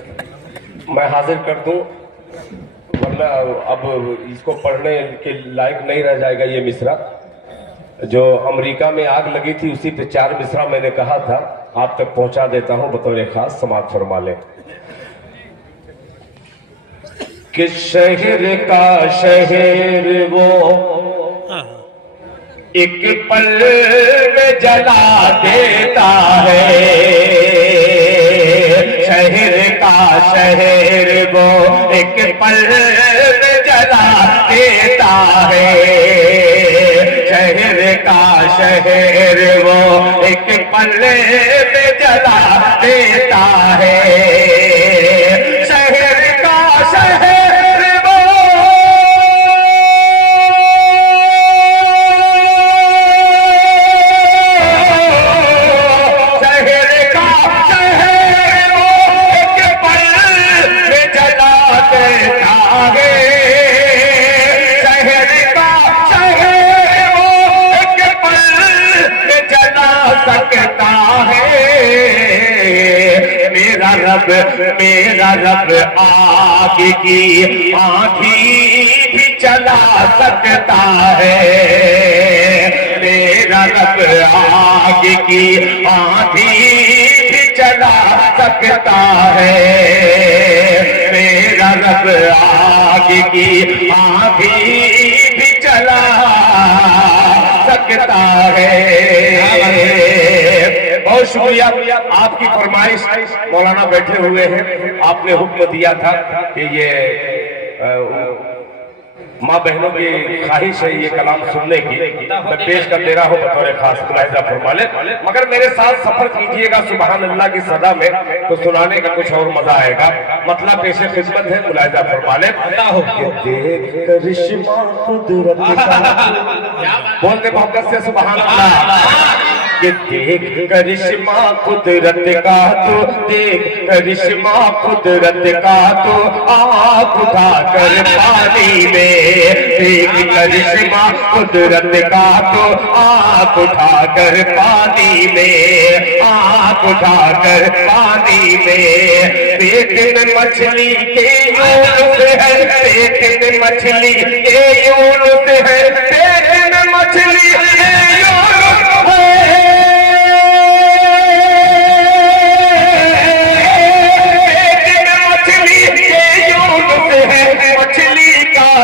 मैं हाजिर कर दूं, वरना अब इसको पढ़ने के लायक नहीं रह जाएगा। ये मिसरा जो अमेरिका में आग लगी थी, उसी पे 4 मिसरा मैंने कहा था, आप तक पहुंचा देता हूं, बतौर खास समाप्त फरमा लें। कि शहर का शहर वो एक पल में जला देता है, शहर का शहर वो एक पल में जला देता है, शहर का शहर वो एक पल में जला देता है, शहर का शहर मेरा रब आग की आंधी भी चला सकता है, मेरा रब आग की आंधी भी चला सकता है, मेरा रब आग की आंधी भी चला सकता है। बहुत शुक्रिया, आपकी फरमाइश, मौलाना बैठे हुए हैं, आपने हुक्म दिया था कि ये माँ बहनों की ख्वाहिश है ये कलाम सुनने की, मैं पेश कर दे रहा हूँ बतौर खास, मुलाहिजा फरमा ले। मगर मेरे साथ सफर कीजिएगा सुबहान अल्लाह की सदा में, तो सुनाने का कुछ और मजा आएगा। मतलब पेश खिदमत है, मुलाहिजा फरमा ले। बोलते मोहब्बत से सुबहान अल्लाह। कि देख करिश्मा कुदरत का, तो देख करिश्मा कुदरत का, तो आँख उठा कर पानी में, देख करिश्मा कुदरत का, तो आँख उठा कर पानी में, आँख उठा कर पानी में। पेट में मछली के यूनुस है, पेट में मछली के यूनुस है, पेट में मछली के यूनुस है,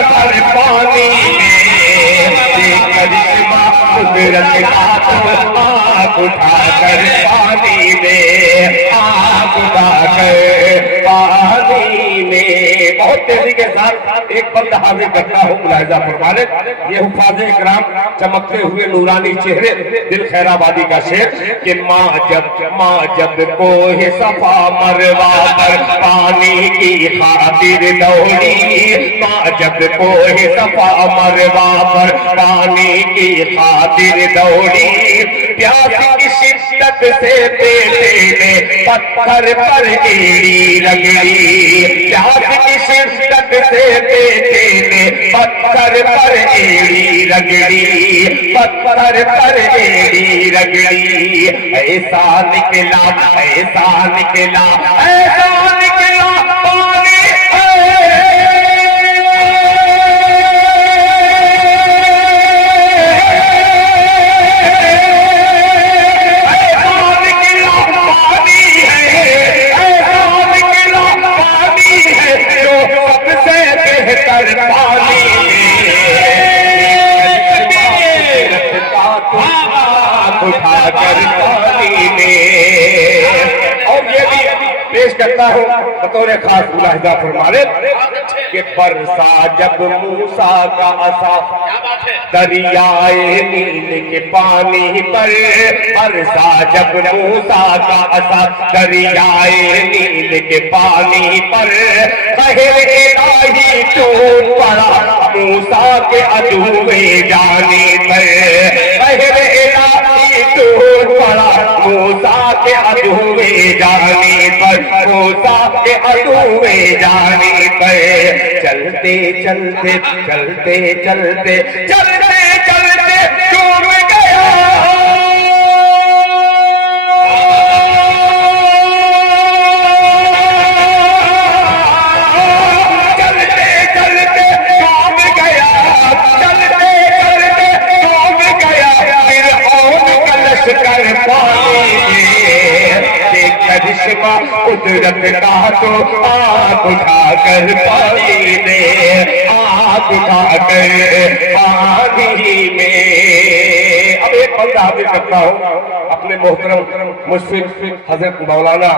हर पानी कुदरत का, तो आँख उठा कर पानी में, आँख उठा कर पानी में। बहुत तेजी के साथ एक बंद हाजिर करता हूँ, मुलाहिजा फरमा ले। ये हुफाज़े इकराम, चमकते हुए नूरानी चेहरे, दिल खैराबादी का शेर। कि माँ जब कोहे सफा मरवा पर पानी की खातिर दौड़ी, माँ जब कोहे सफा मरवा पर पानी की खातिर दौड़ी, प्यास की शिद्दत से बेटे ने पत्थर पर एड़ी रगड़ी, प्यास की शिद्दत से बेटे ने पत्थर पर एड़ी रगड़ी, पत्थर पर एड़ी रगड़ी। ऐसा निकला, ऐसा निकला, ऐसा निकला पानी उठा कर पानी में। और ये भी पेश करता हूँ बतौर खास, मुलाहिजा फरमा ले। कि बरसा जब मूसा का असा दरियाए नील के पानी पर, बरसा जब मूसा का असा दरियाए नील के पानी पर, कहर इलाही टूट पड़ा मूसा के अधूरे जाने पर, कहर इलाही टूट पड़ा मूसा के अधूरे जाने पर, मूसा के अधूरे जाने पर। चलते चलते चलते चलते चलते चलते डूब गया, قدرت کا تو آنکھ اٹھا کر پانی دے، آنکھ اٹھا کر پانی میں۔ اب ایک بندہ حاضر کرتا ہوں اپنے محترم مشفق حضرت مولانا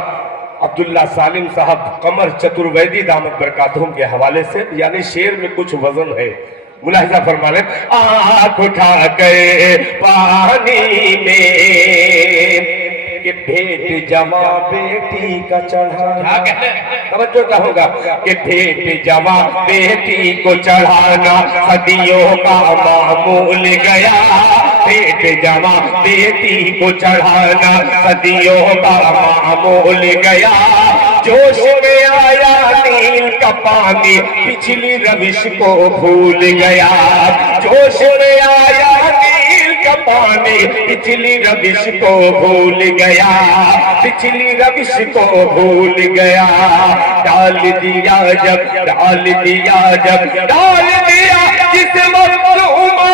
عبداللہ سالم صاحب قمر چترویدی دامت برکاتہم کے حوالے سے، یعنی شعر میں کچھ وزن ہے، ملاحظہ فرما لیں۔ آنکھ اٹھا کر پانی میں کہ بھیٹ جواں بیٹی کا چڑھانا، توجہ چاہوں گا کہ بھیٹ جواں بیٹی کو چڑھانا صدیوں کا معمول گیا، بھیٹ جواں بیٹی کو چڑھانا صدیوں کا معمول گیا، جوش میں آیا نیل کا پانی پچھلی روش کو بھول گیا، جوش میں آیا نیل کا پانی پچھلی روش کو بھول گیا، پچھلی روش کو بھول گیا، ڈال دیا جب ڈال دیا جب ڈال دیا جس وقت عمر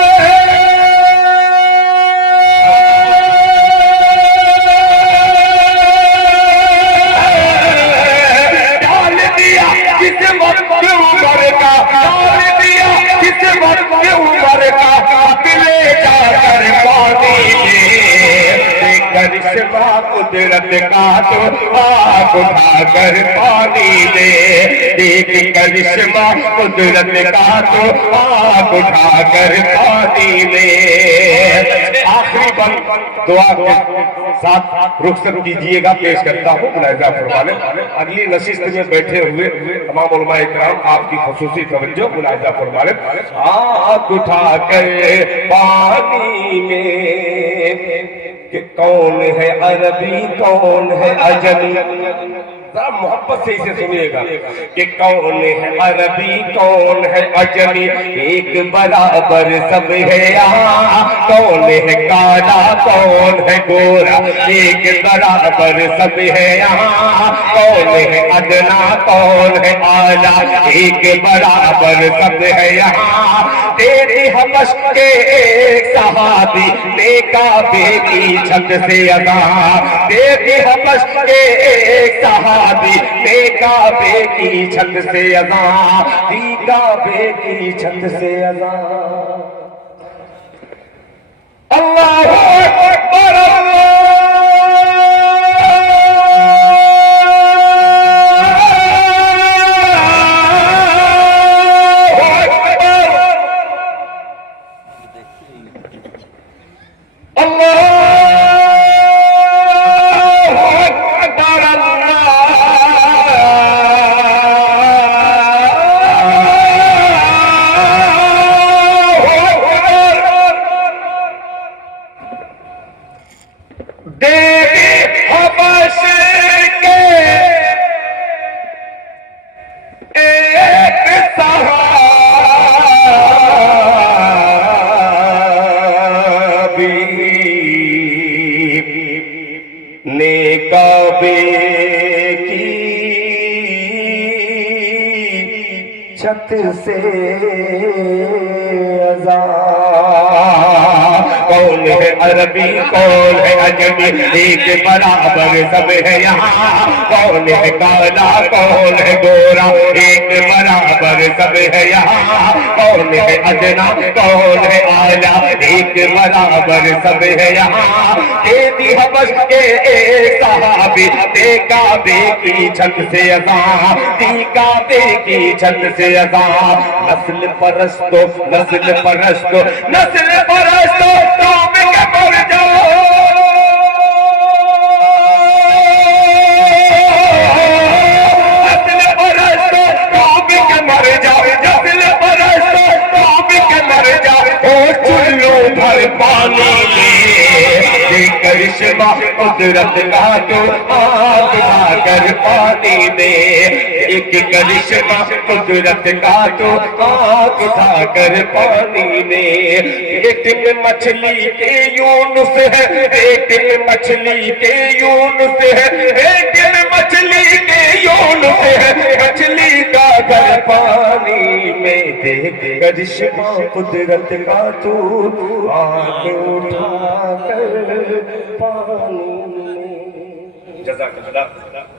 کرشمہ قدرت کا تو آنکھ اٹھا کر پانی دے، دیکھ کرشمہ قدرت کا تو آنکھ اٹھا کر پانی دے۔ آخری بند دعا کے ساتھ رخصت کیجئے گا، پیش کرتا ہوں ملاحظہ فرما لیں۔ اگلی نشست میں بیٹھے ہوئے تمام علماء اکرام آپ کی خصوصی توجہ ملاحظہ فرما لیں۔ آنکھ اٹھا کر پانی میں کہ کون ہے عربی کون ہے عجمی، ذرا محبت سے اسے سنیے گا کہ کون ہے عربی کون ہے عجمی، ایک برابر سب ہے یہاں، کون ہے کالا کون ہے گورا، ایک برابر سب ہے یہاں، کون ہے ادنا کون ہے اعلیٰ، ایک برابر سب ہے یہاں، تیری حبش کے ایک صحابی نے کعبے کی چھت سے ادا، تیری حبش کے ایک صحابی نے کعبے کی چھت سے ادا، دی کعبے کی چھت سے ادا۔ اللہ اکبر چھت سے ازاں، کون ہے عربی کون ہے عجمی، ایک برابر سب ہے یہاں، کون ہے کالا کون ہے گورا، ایک برابر سب ہے یہاں، کون ہے ادنا کون ہے اعلیٰ، ایک برابر سب ہے یہاں، تیری حبش کے ایک صحابی نے کعبے کی چھت سے ازاں، دی کعبے کی چھت سے ازاں، نسل پرستو نسل پرستو نسل پرستو تم کے مر جاؤ، نسل پرستو تم کے مر جاؤ، نسل پرستو تم کے مر جاؤ، او چلو بھر پانی میں کرشمہ قدرت کا تو آنکھ اٹھا کر پانی دے، ایک کرشمہ قدرت کا تو آنکھ اٹھا کر پانی دے، پیٹ میں مچھلی کے یونس ہے، پیٹ میں مچھلی کے یونس ہے، پیٹ میں مچھلی کے یونس ہے، مچھلی کا گھر پانی میں دے، کرشمہ قدرت کا تو آنکھ اٹھا کر پانی میں۔ جزاک اللہ۔